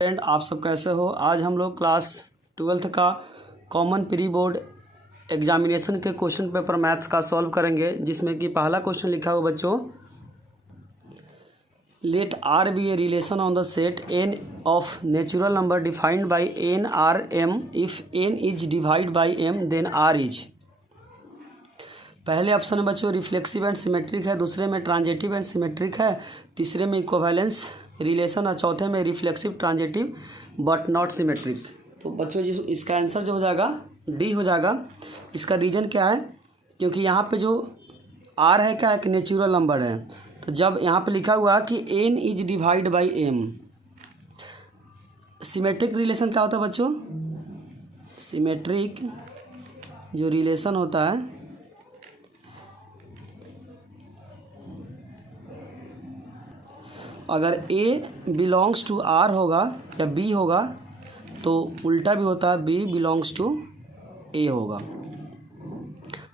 Friend, आप सब कैसे हो। आज हम लोग क्लास 12th का कॉमन प्री बोर्ड एग्जामिनेशन के क्वेश्चन पेपर मैथ्स का सॉल्व करेंगे, जिसमें कि पहला क्वेश्चन लिखा हुआ बच्चों, let R be a relation on the set N of natural number defined by n R m if n is divide by m then R is. पहले option में बच्चों रिफ्लेक्सिव एंड सिमेट्रिक है, दूसरे में transitive and symmetric है, तीसरे में equivalence relation और चौथे में reflexive transitive but not symmetric. तो बच्चों जी इसका आंसर जो हो जाएगा डी हो जाएगा। इसका रीजन क्या है, क्योंकि यहाँ पे जो आर है क्या, एक नेचुरल नंबर है। तो जब यहाँ पे लिखा हुआ कि n is divide by m, symmetric relation क्या होता है बच्चों, सिमेट्रिक जो रिलेशन होता है अगर A बिलोंग्स टू R होगा या B होगा तो उल्टा भी होता है, B बिलोंग्स टू A होगा।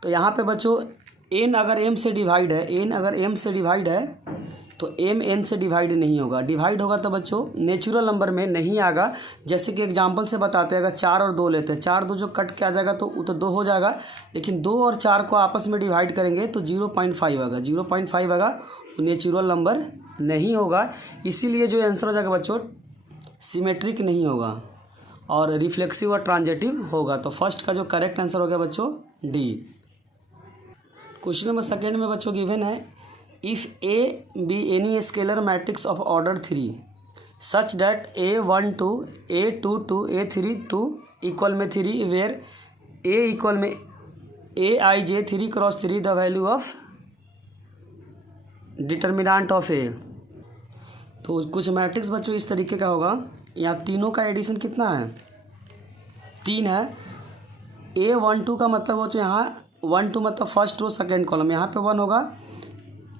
तो यहाँ पे बच्चों n अगर m से डिवाइड है, n अगर m से डिवाइड है तो m n से डिवाइड नहीं होगा। डिवाइड होगा तो बच्चों नेचुरल नंबर में नहीं आएगा। जैसे कि एग्जांपल से बताते हैं, अगर 4 और 2 लेते हैं, 4 2 जो कट के आ जाएगा तो वो तो 2 हो जाएगा, लेकिन 2 और 4 को आपस में डिवाइड करेंगे तो 0.5 आएगा। 0.5 आएगा तो नेचुरल नंबर नहीं होगा। इसीलिए जो आंसर हो जाएगा बच्चों सिमेट्रिक नहीं होगा और रिफ्लेक्सिव और ट्रांजेटिव होगा। तो फर्स्ट का जो करेक्ट आंसर हो गया बच्चों डी। क्वेश्चन नंबर सेकेंड में बच्चों गिवन है, if A be any scalar matrix of order 3 such that A12 A22 A32 equal में 3 वेयर A इक्वल में AIJ 3 cross 3 the value of determinant of A. तो कुछ मैट्रिक्स बच्चों इस तरीके का होगा। यहाँ तीनों का एडिशन कितना है, 3 है। A12 का मतलब हो तो यहाँ 1 2 मतलब फर्स्ट रो सेकेंड कॉलम, यहाँ पे 1 होगा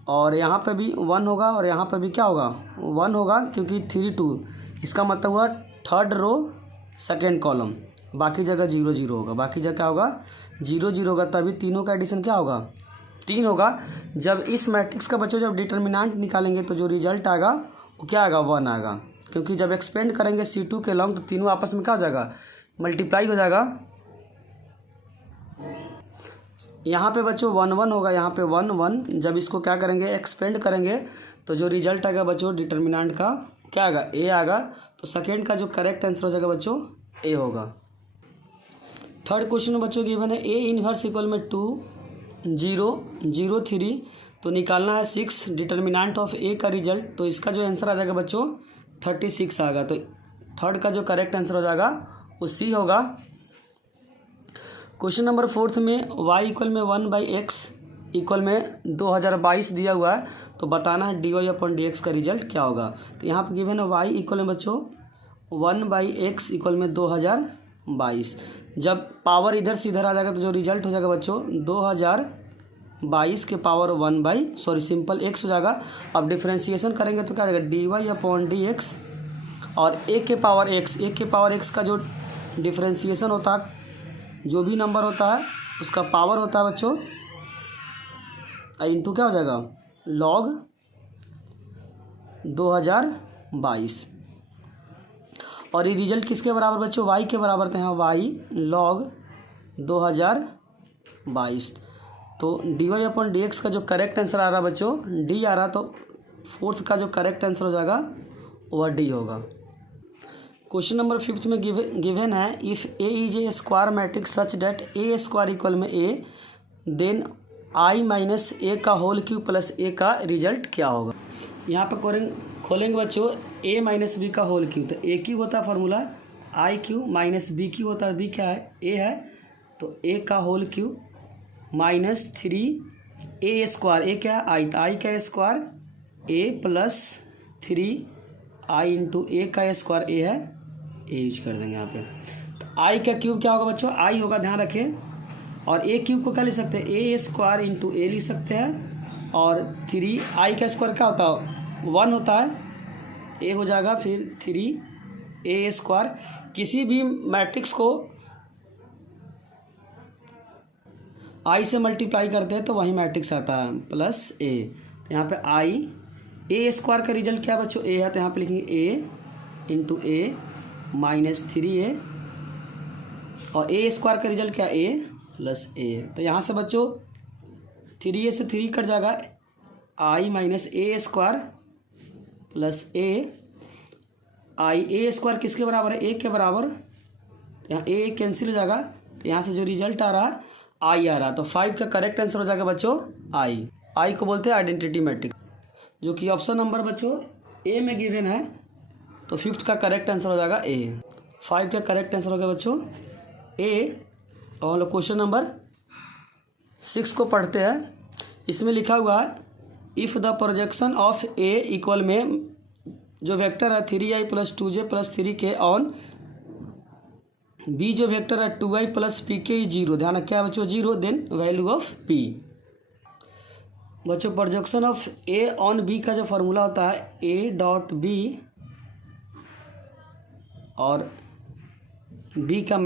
और यहाँ पे भी 1 होगा और यहाँ पे भी क्या होगा 1 होगा, क्योंकि 3 2 इसका मतलब हुआ थर्ड रो सेकेंड कॉलम। बाकी जगह 0 0 होगा, बाकी जगह क्या होगा 0 0 होगा, तभी तीनों का एडिशन क्या होगा 3 होगा। जब इस मैट्रिक्स का बच्चों जब डिटर्मिनेंट निकालेंगे तो जो रिजल्ट आएगा वो क्या आएगा 1 आएगा, क्योंकि जब एक्सपेंड करेंगे C2 के लॉन्ग तो तीनों आपस में क्या हो जाएगा मल्टीप्लाई हो जाएगा। यहाँ पे बच्चों 1 1 होगा, यहाँ पे 1 1, जब इसको क्या करेंगे एक्सपेंड करेंगे तो जो रिजल्ट आएगा बच्चों डिटर्मिनेंट का क्या आएगा A आएगा। तो सेकेंड का जो करेक्ट आंसर हो जाएगा बच्चों A होगा। थर्ड क्वेश्चन में बच्चों गिवन है A इनवर्स इक्वल में 2 0 0 3, तो निकालना है 6 डिटर्मिनेंट ऑफ A का रिजल्ट। तो इसका जो आंसर आ जाएगा बच्चों 36 आएगा। तो थर्ड का जो करेक्ट आंसर हो जाएगा वो C होगा। क्वेश्चन नंबर फोर्थ में y इक्वल में 1/x इक्वल में 2022 दिया हुआ है, तो बताना है dy/dx का रिजल्ट क्या होगा। तो यहाँ पर गिवन है y इक्वल में बच्चों 1/x इक्वल में 2022। जब पावर इधर से इधर आ जाएगा तो जो रिजल्ट हो जाएगा बच्चों 2022 के पावर 1 सिंपल x हो जाएगा। अब डिफ्रेंशिएशन करेंगे तो क्या आ जाएगा dy/dx और a के पावर x का जो डिफ्रेंशिएशन होता है, जो भी नंबर होता है उसका पावर होता है बच्चों इंटू क्या हो जाएगा log 2022। और ये रिजल्ट किसके बराबर बच्चों y के बराबर थे, यहाँ y log 2022। तो dy/dx का जो करेक्ट आंसर आ रहा है बच्चों d आ रहा, तो फोर्थ का जो करेक्ट आंसर हो जाएगा वह d होगा। क्वेश्चन नंबर फिफ्थ में गिवन है, if A is a square matrix such that A square equal में A then I minus A का होल क्यूब प्लस A का रिजल्ट क्या होगा। यहाँ पर खोलेंगे बच्चों A माइनस B का होल क्यूब, तो A क्यूब होता है formula I cube minus B cube होता है, B क्या है A है, तो A का whole cube minus 3 A square, A क्या है I, तो I का square A plus 3 I into A का स्क्वायर A है, A यूज कर देंगे यहाँ पे। तो I का क्यूब क्या होगा बच्चों I होगा, ध्यान रखें। और A क्यूब को क्या लिख सकते हैं A स्क्वायर इंटू A लिख सकते हैं, और 3 I का स्क्वायर क्या होता है 1 होता है, A हो जाएगा, फिर 3 A स्क्वायर। किसी भी मैट्रिक्स को I से मल्टीप्लाई करते हैं तो वही मैट्रिक्स आता है प्लस A। तो यहाँ पे I A स्क्वायर का रिजल्ट क्या है बच्चों A है, तो यहाँ पे लिखेंगे A into A minus 3a, और ए स्क्वायर का रिजल्ट क्या a प्लस a। तो यहाँ से बच्चों 3a से 3 कट जाएगा, i minus A square plus a, I A square किसके बराबर है, a के बराबर, तो यहाँ a कैंसिल हो जाएगा, तो यहाँ से जो रिजल्ट आ रहा है i आ रहा, तो 5 का करेक्ट आंसर हो जाएगा बच्चों i को बोलते हैं आइडेंटिटी मैट्रिक्स, जो कि ऑप्शन नंबर बच्चों ए में गिवन है। तो 5th का करेक्ट आंसर हो जाएगा ए। 5 का करेक्ट आंसर हो गया बच्चों ए। और हम लोग क्वेश्चन नंबर 6 को पढ़ते हैं। इसमें लिखा हुआ है if the projection of a equal में जो वेक्टर है 3i plus 2j plus 3k on b जो वेक्टर है 2i प्लस pk 0, ध्यान रखिए क्या बच्चों 0, देन वैल्यू ऑफ p। बच्चों projection of a on b का जो फॉर्मूला होता है ए डॉट बी और बी का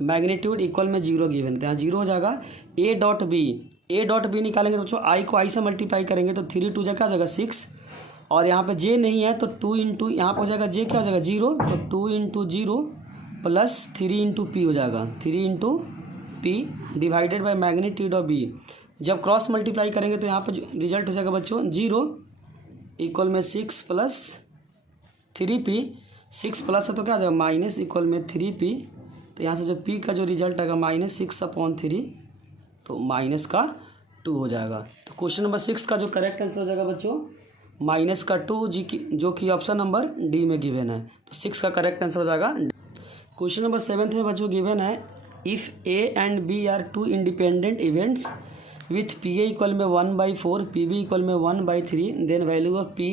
मैग्नीट्यूड इक्वल में 0 गिवन, तो यहाँ 0 हो जाएगा। ए डॉट बी निकालेंगे तो बच्चों आई को आई से मल्टीप्लाई करेंगे तो 3 2 क्या हो जाएगा 6, और यहाँ पे जे नहीं है तो 2 इंटू यहाँ पर हो जाएगा जे क्या हो जाएगा 0, तो 2 इंटू 0 प्लस 3 इंटू पी हो जाएगा, 3 into P divided by magnitude of B. जब क्रॉस मल्टीप्लाई करेंगे तो यहाँ पर रिजल्ट हो जाएगा बच्चों 0 इक्वल में 6 प्लस 3p, 6 प्लस है तो क्या हो जाएगा माइनस इक्वल में 3p, तो यहाँ से जो p का जो रिजल्ट आएगा -6/3, तो माइनस का 2 हो जाएगा। तो क्वेश्चन नंबर 6 का जो करेक्ट आंसर हो जाएगा बच्चों -2 जो कि ऑप्शन नंबर डी में गिवन है। तो 6 का करेक्ट आंसर हो जाएगा। क्वेश्चन नंबर 7 में बच्चों गिवन है if A and B are 2 independent events with P A equal में 1/4 पी बी इक्वल में 1/3 then value of P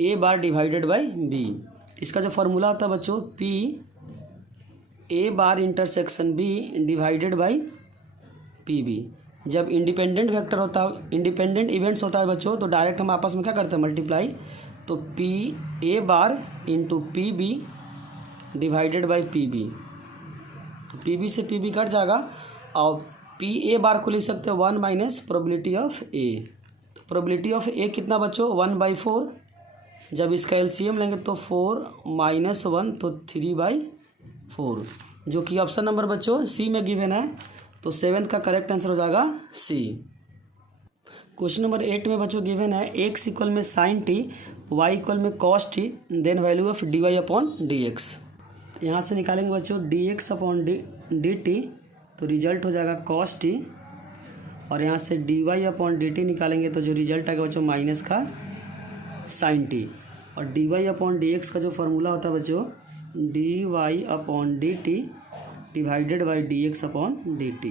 A bar divided by B. इसका जो फॉर्मूला होता है बच्चों P A bar intersection B divided by P B. जब independent vector होता है, इंडिपेंडेंट इवेंट्स होता है बच्चों, तो डायरेक्ट हम आपस में क्या करते हैं मल्टीप्लाई, तो P A bar into P B divided by P B, तो पी बी से पी बी कट जाएगा, और पी ए बार को लिख सकते हैं 1 minus probability of A. Probability of A कितना बच्चों 1/4, जब इसका एलसीएम लेंगे तो 4 - 1 तो 3/4, जो कि ऑप्शन नंबर बच्चों सी में गिवन है। तो 7 का करेक्ट आंसर हो जाएगा सी। क्वेश्चन नंबर 8 में बच्चों गिवन है x इक्वल में sin t, y इक्वल में cos t, then value of dy upon dx। यहाँ से निकालेंगे बच्चों dx अपॉन dt, तो रिजल्ट हो जाएगा cos t, और यहाँ से dy अपॉन dt निकालेंगे तो जो रिजल्ट आएगा बच्चों माइनस का sin t, और dy अपॉन dx का जो फार्मूला होता है बच्चों dy upon dt divided by dx upon dt।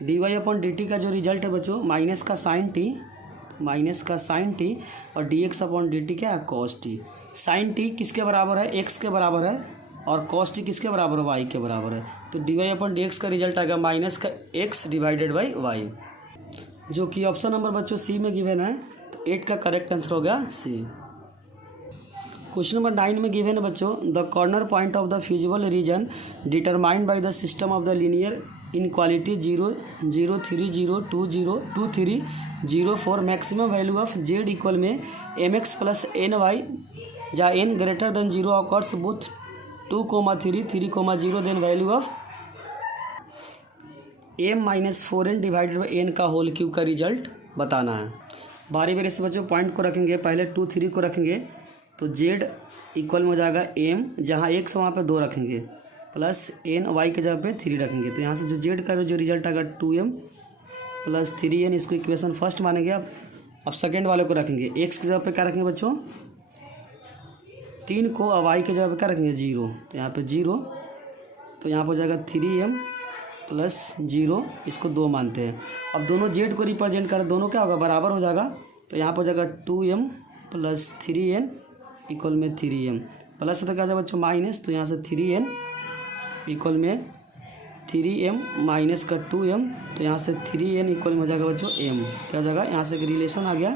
dy upon dt का जो रिजल्ट है बच्चों माइनस का sin t, और dx अपॉन dt क्या है cos t। sin t किसके बराबर है x के बराबर है, और cos t किसके बराबर है y के बराबर है, तो dy अपॉन dx का रिजल्ट आएगा माइनस का x डिवाइडेड बाई y, जो कि ऑप्शन नंबर बच्चों सी में गिवन है। तो 8 का करेक्ट आंसर हो गया सी। क्वेश्चन नंबर 9 में गिवन है बच्चों the corner point of the feasible region determined by the system of the linear inequality 0 0 3 0 2 0 2 3 0 4 maximum value of z equal में mx प्लस ny जहाँ n greater than 0 occurs both 2, 3 3, 0 then value of m-4n divided by n का whole cube का result बताना है। बारी बारी से बच्चों पॉइंट को रखेंगे, पहले 2 3 को रखेंगे तो z इक्वल में हो जाएगा m, जहाँ x वहाँ पे 2 रखेंगे, प्लस n y के जगह पे 3 रखेंगे, तो यहाँ से जो z का जो रिजल्ट आएगा 2m प्लस 3n, इसको इक्वेशन फर्स्ट मानेंगे। अब सेकेंड वाले को रखेंगे, x की जगह पे क्या रखेंगे बच्चों 3 को, अब y की जगह पे क्या रखेंगे 0, तो यहाँ पे 0, तो यहाँ पर हो जाएगा 3m प्लस 0, इसको 2 मानते हैं। अब दोनों z को रिप्रेजेंट करें, दोनों क्या होगा बराबर हो जाएगा, तो यहाँ पर हो जाएगा 2m प्लस 3n इक्वल में 3m, प्लस तो क्या जाएगा बच्चों माइनस, तो यहाँ से 3n इक्वल में 3m माइनस का 2m, तो यहाँ से 3n इक्वल में हो जाएगा बच्चों m, क्या हो जाएगा यहाँ से एक रिलेशन आ गया।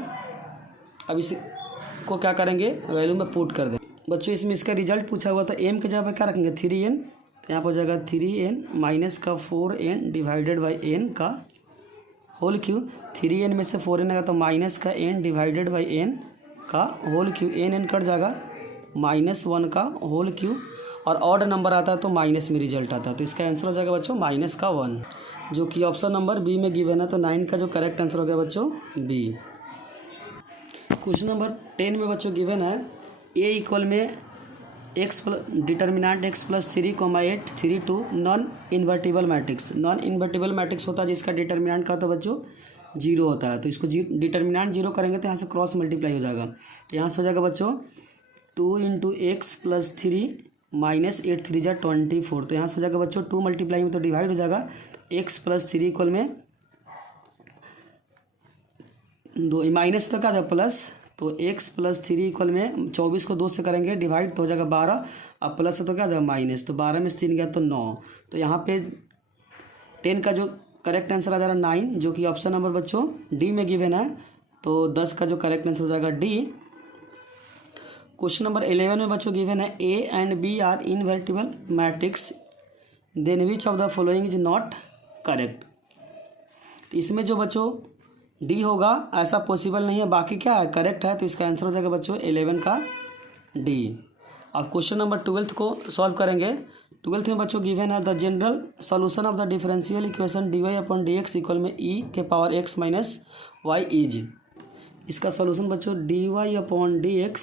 अब इसको क्या करेंगे वैल्यू में पुट कर दें बच्चों। इसमें इसका रिजल्ट पूछा हुआ था, m के जगह पे क्या रखेंगे 3n, तो यहाँ पर हो जाएगा 3n माइनस का 4n डिवाइडेड बाई n का होल क्यूब, 3n में से 4n आएगा तो माइनस का n डिवाइडेड बाई n का whole cube, n n cut जाएगा, -1 का होल क्यू, और ऑड नंबर आता है तो माइनस में रिजल्ट आता है, तो इसका आंसर हो जाएगा बच्चों -1, जो कि ऑप्शन नंबर बी में गिवन है। तो 9 का जो करेक्ट आंसर हो गया बच्चों बी। क्वेश्चन नंबर 10 में बच्चों गिवन है ए इक्वल में determinant x + 3, 8, 3, 2 non invertible matrix. Non invertible matrix होता है जिसका डिटर्मिनेंट का तो बच्चों 0 होता है, तो इसको डिटर्मिनेंट 0 करेंगे तो यहाँ से क्रॉस मल्टीप्लाई हो जाएगा। यहाँ से हो जाएगा बच्चों 2 × x + 3 -8 3 जा 24, तो यहाँ से हो जाएगा बच्चों 2 मल्टीप्लाई में तो डिवाइड हो जाएगा, x + 3 इक्वल में 2 माइनस तो क्या जाएगा प्लस, तो x + 3 इक्वल में 24 को 2 से करेंगे डिवाइड तो हो जाएगा 12, अब प्लस है तो क्या जाएगा माइनस, तो 12 में से 3 गया तो 9, तो यहाँ पे 10 का जो करेक्ट आंसर आ जाएगा 9, जो कि ऑप्शन नंबर बच्चों डी में गिवन है, तो 10 का जो करेक्ट आंसर हो जाएगा डी। क्वेश्चन नंबर 11 में बच्चों गिवन है A and B are invertible matrix, then which of the following is not correct. इसमें जो बच्चों डी होगा ऐसा पॉसिबल नहीं है, बाकी क्या है करेक्ट है, तो इसका आंसर हो जाएगा बच्चों 11 का डी। अब क्वेश्चन नंबर 12 को सॉल्व करेंगे। 12 में बच्चों गिवन है the general solution of the differential equation dy/dx equal में e⁻x - y इज। इसका सॉल्यूशन बच्चों dy/dx,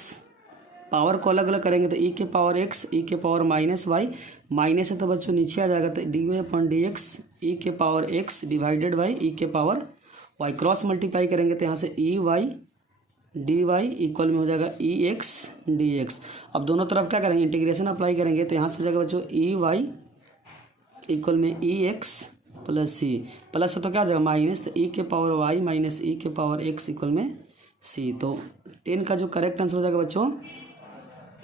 पावर को अलग अलग करेंगे तो e⁻x e⁻−y, माइनस है तो बच्चों नीचे आ जाएगा, तो dy/dx e⁻x divided by e⁻y, cross multiply करेंगे तो यहाँ से dy इक्वल में हो जाएगा ex dx। अब दोनों तरफ क्या करेंगे इंटीग्रेशन अप्लाई करेंगे, तो यहाँ से हो जाएगा बच्चों ey इक्वल में ex + c, प्लस है तो क्या हो जाएगा माइनस, तो e⁻y - e⁻x इक्वल में c। तो 10 का जो करेक्ट आंसर हो जाएगा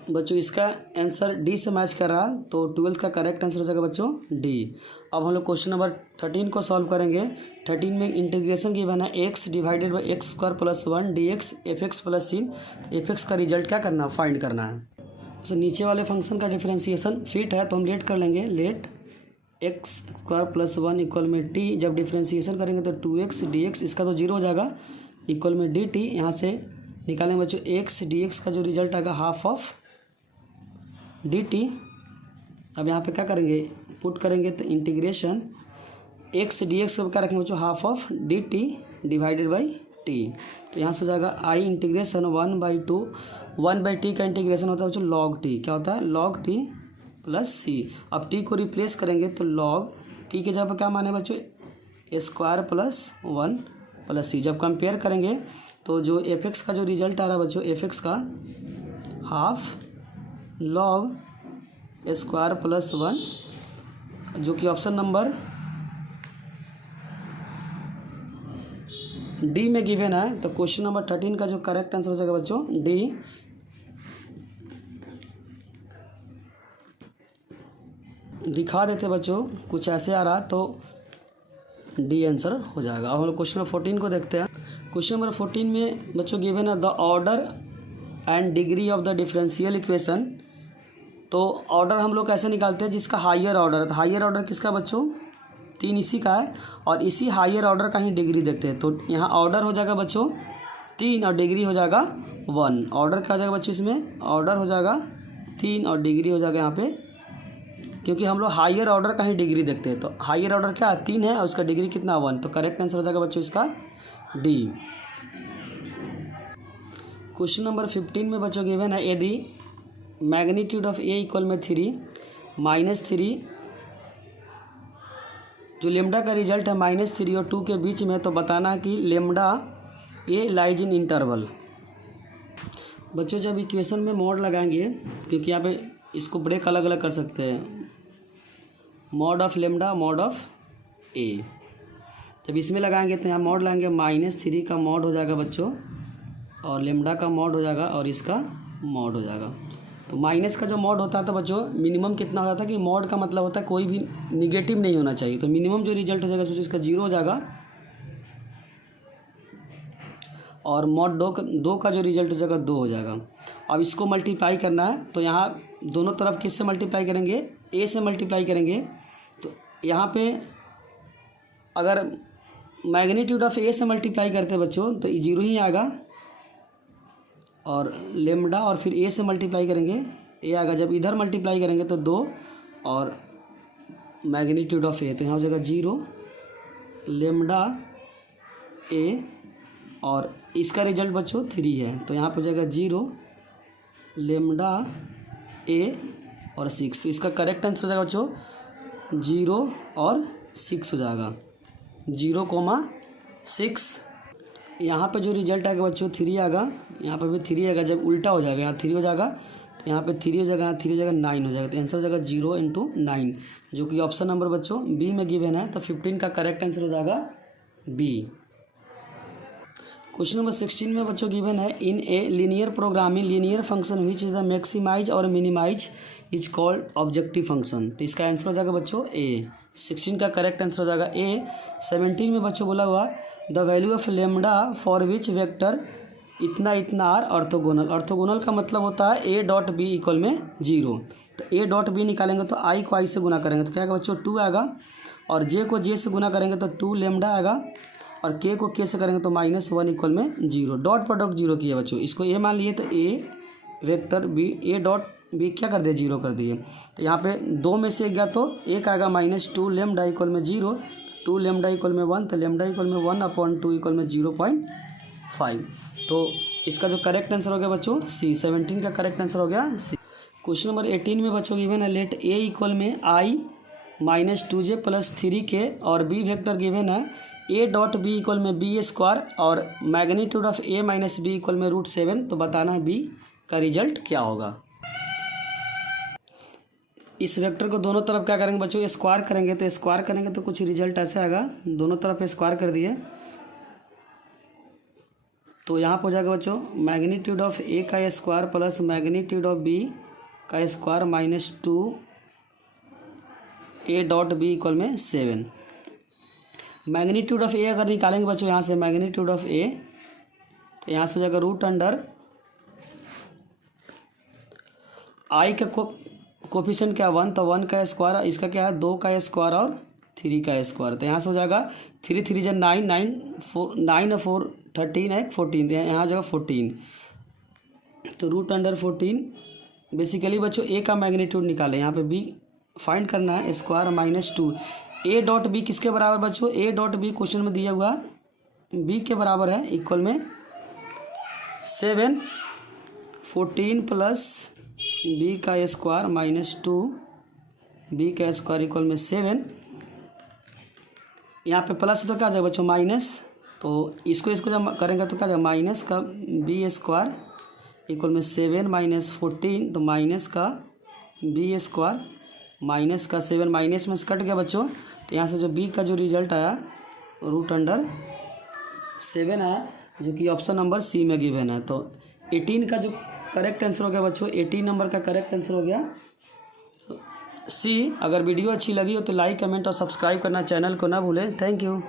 बच्चों इसका आंसर डी से मैच कर रहा है, तो 12 का करेक्ट आंसर हो जाएगा बच्चों डी। अब हम लोग क्वेश्चन नंबर 13 को सॉल्व करेंगे। 13 में इंटीग्रेशन गिवन है x divided by x² + 1 dx fx + c, fx का रिजल्ट क्या करना है फाइंड करना है। तो नीचे वाले फंक्शन का डिफरेंशिएशन फिट है तो हम लेट कर लेंगे, लेट x² + 1 इक्वल में t, जब डिफरेंशिएशन करेंगे तो 2x dx, इसका तो 0 हो जाएगा, इक्वल में dt, यहाँ से निकालेंगे बच्चों x dx का जो रिजल्ट आएगा हाफ ऑफ dt। अब यहाँ पे क्या करेंगे पुट करेंगे तो इंटीग्रेशन x dx को क्या रखेंगे बच्चों half of dt divided by t, तो यहाँ से हो जाएगा i इंटीग्रेशन 1/2, 1/t का इंटीग्रेशन होता है बच्चों log t, क्या होता है log t + c। अब t को रिप्लेस करेंगे तो log t के जगह पर क्या माने बच्चों स्क्वायर + 1 + c। जब कंपेयर करेंगे तो जो fx का जो रिजल्ट आ रहा है बच्चों fx का हाफ log स्क्वायर + 1, जो कि ऑप्शन नंबर डी में गिवन है। तो क्वेश्चन नंबर 13 का जो करेक्ट आंसर हो जाएगा बच्चों डी। दिखा देते बच्चों कुछ ऐसे आ रहा तो डी आंसर हो जाएगा। अब हम लोग क्वेश्चन नंबर 14 को देखते हैं। क्वेश्चन नंबर 14 में बच्चों गिवन है the order and degree of the differential equation. तो ऑर्डर हम लोग कैसे निकालते हैं जिसका हायर ऑर्डर है, तो हायर ऑर्डर किसका बच्चों 3 इसी का है, और इसी हायर ऑर्डर का ही डिग्री देखते हैं। तो यहाँ ऑर्डर हो जाएगा बच्चों 3 और डिग्री हो जाएगा 1। ऑर्डर क्या हो जाएगा बच्चों इसमें ऑर्डर हो जाएगा 3 और डिग्री हो जाएगा यहाँ पे, क्योंकि हम लोग हायर ऑर्डर का ही डिग्री देखते हैं। तो हायर ऑर्डर क्या 3 है और उसका डिग्री कितना 1, तो करेक्ट आंसर हो जाएगा बच्चों इसका डी। क्वेश्चन नंबर 15 में बच्चों गिवन है यदि मैग्नीट्यूड ऑफ ए इक्वल में 3 -3, जो लेमडा का रिजल्ट है -3 और 2 के बीच में, तो बताना है कि lambda A lies in interval. बच्चों जब इक्वेशन में मॉड लगाएंगे, क्योंकि यहाँ पे इसको ब्रेक अलग अलग कर सकते हैं, mod of lambda mod of A, जब इसमें लगाएंगे तो यहाँ मॉड लगाएंगे -3 का मॉड हो जाएगा बच्चों, और लेमडा का मॉड हो जाएगा और इसका मॉड हो जाएगा। तो माइनस का जो मॉड होता है तो बच्चों मिनिमम कितना हो जाता है कि मॉड का मतलब होता है कोई भी निगेटिव नहीं होना चाहिए, तो मिनिमम जो रिजल्ट हो जाएगा सोचो इसका 0 हो जाएगा, और मॉड 2 का जो रिजल्ट हो जाएगा 2 हो जाएगा। अब इसको मल्टीप्लाई करना है तो यहाँ दोनों तरफ किससे मल्टीप्लाई करेंगे, ए से मल्टीप्लाई करेंगे। तो यहाँ पे अगर मैग्नीट्यूड ऑफ ए से मल्टीप्लाई करते हैं बच्चों तो 0 ही आएगा, और लेमडा और फिर ए से मल्टीप्लाई करेंगे, ए आएगा। जब इधर मल्टीप्लाई करेंगे तो 2 और मैग्नीट्यूड ऑफ ए, तो यहाँ हो जाएगा 0 लेमडा ए और इसका रिजल्ट बच्चों 3 है, तो यहाँ पर हो जाएगा 0 लेमडा ए और 6। तो इसका करेक्ट आंसर हो जाएगा बच्चों 0 और 6 हो जाएगा, 0,6। यहाँ पे जो रिजल्ट आएगा बच्चों 3 आएगा, यहाँ पर भी 3 आएगा। जब उल्टा हो जाएगा, यहाँ 3 हो जाएगा तो यहाँ पे 3 हो जाएगा, यहाँ 3 हो जाएगा, 9 हो जाएगा। तो आंसर हो जाएगा 0 × 9, जो कि ऑप्शन नंबर बच्चों बी में गिवन है। तो 15 का करेक्ट आंसर हो जाएगा बी। क्वेश्चन नंबर 16 में बच्चों गिवन है in a linear programming linear function which is the maximise और minimise is called objective function. तो इसका आंसर हो जाएगा बच्चों ए। 16 का करेक्ट आंसर हो जाएगा ए। 17 में बच्चों बोला हुआ the value of lambda for which vector इतना इतना आर ऑर्थोगोनल। ऑर्थोगोनल का मतलब होता है ए डॉट बी इक्वल में 0। तो ए डॉट बी निकालेंगे तो आई को आई से गुना करेंगे तो क्या आएगा बच्चों 2 आएगा, और जे को जे से गुना करेंगे तो 2 लेमडा आएगा, और के को के से करेंगे तो -1 इक्वल में 0। डॉट प्रोडक्ट 0 किया बच्चों, इसको ए मान लिए तो A vector B A dot B क्या कर दिए 0 कर दिए। तो यहाँ पे 2 में से गया तो एक आएगा -2 लेमडा इक्वल में 0, 2 लेमडा इक्वल में 1, तो लेमडा इक्वल में 1/2 इक्वल में 0.5। तो इसका जो करेक्ट आंसर हो गया बच्चों सी। 17 का करेक्ट आंसर हो गया सी। क्वेश्चन नंबर 18 में बच्चों गिवन है लेट ए इक्वल में i -2j + 3k और बी वेक्टर गिवन है ए डॉट बी इक्वल में b² और magnitude of a - b equal में √7। तो बताना है बी का रिजल्ट क्या होगा। इस वेक्टर को दोनों तरफ क्या करेंगे बच्चों स्क्वायर करेंगे, तो स्क्वायर करेंगे तो कुछ रिजल्ट ऐसे आएगा। दोनों तरफ स्क्वायर कर दिए तो यहाँ पर हो जाएगा बच्चों मैग्नीट्यूड ऑफ a का square plus magnitude of b का square -2 a dot b equal में 7। मैग्नीट्यूड ऑफ a अगर निकालेंगे बच्चों यहाँ से मैग्नीट्यूड ऑफ a, तो यहाँ से हो जाएगा √अंडर i का कोफिशिएंट क्या 1, तो 1 का स्क्वायर, इसका क्या है 2 का स्क्वायर और 3 का स्क्वायर। तो यहाँ से हो जाएगा 3 3 जा 9, 9 और 4 13 है 14, यहाँ हो जाएगा 14। तो √14 बेसिकली बच्चों ए का मैग्नीट्यूड निकालें, यहाँ पे बी फाइंड करना है स्क्वायर -2। ए डॉट बी किसके बराबर बच्चों ए डॉट बी क्वेश्चन में दिया हुआ बी के बराबर है इक्वल में 7, 14 प्लस बी का स्क्वायर -2 बी का स्क्वायर इक्वल में 7। यहाँ पे प्लस तो क्या आ जाएगा बच्चों माइनस, तो इसको जब करेंगे तो क्या आ जाएगा माइनस का b² इक्वल में 7 - 14, तो माइनस का b² माइनस का 7 माइनस में कट गया बच्चों। तो यहाँ से जो b का जो रिजल्ट आया √7 आया, जो कि ऑप्शन नंबर सी में गिवन है। तो 18 का जो करेक्ट आंसर हो गया बच्चों 18 नंबर का करेक्ट आंसर हो गया सी। अगर वीडियो अच्छी लगी हो तो लाइक कमेंट और सब्सक्राइब करना चैनल को ना भूलें। Thank you.